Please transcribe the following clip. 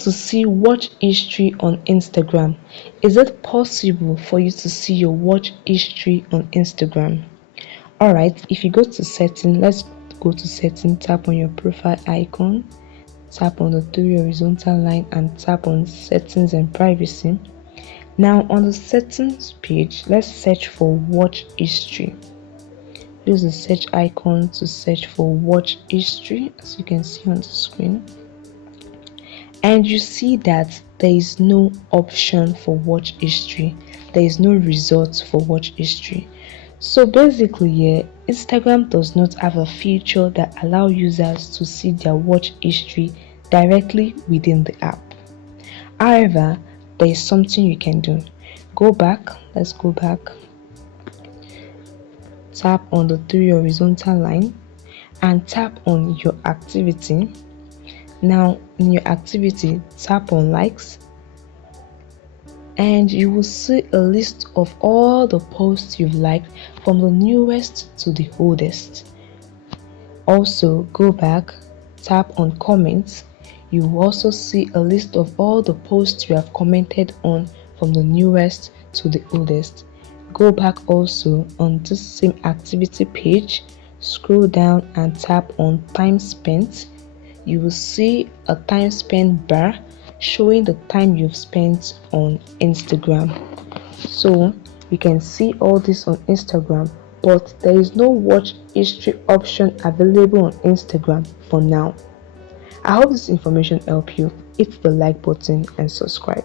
to see watch history on Instagram. Is it possible for you to see your watch history on Instagram? Alright, if you go to setting, let's go to setting, tap on your profile icon, tap on the three horizontal line and tap on settings and privacy. Now on the settings page, let's search for watch history. Use the search icon to search for watch history, as you can see on the screen. And you see that there is no option for watch history. There is no result for watch history. So basically, Instagram does not have a feature that allow users to see their watch history directly within the app. However, there is something you can do. Go back, let's go back. Tap on the three horizontal line and tap on your activity. Now in your activity, tap on likes and you will see a list of all the posts you've liked from the newest to the oldest. Also go back, tap on comments. You will also see a list of all the posts you have commented on from the newest to the oldest. Go back also on this same activity page, scroll down and tap on time spent. You will see a time spent bar showing the time you've spent on Instagram. So you can see all this on Instagram, but there is no watch history option available on Instagram for now. I hope this information helped you. Hit the like button and subscribe.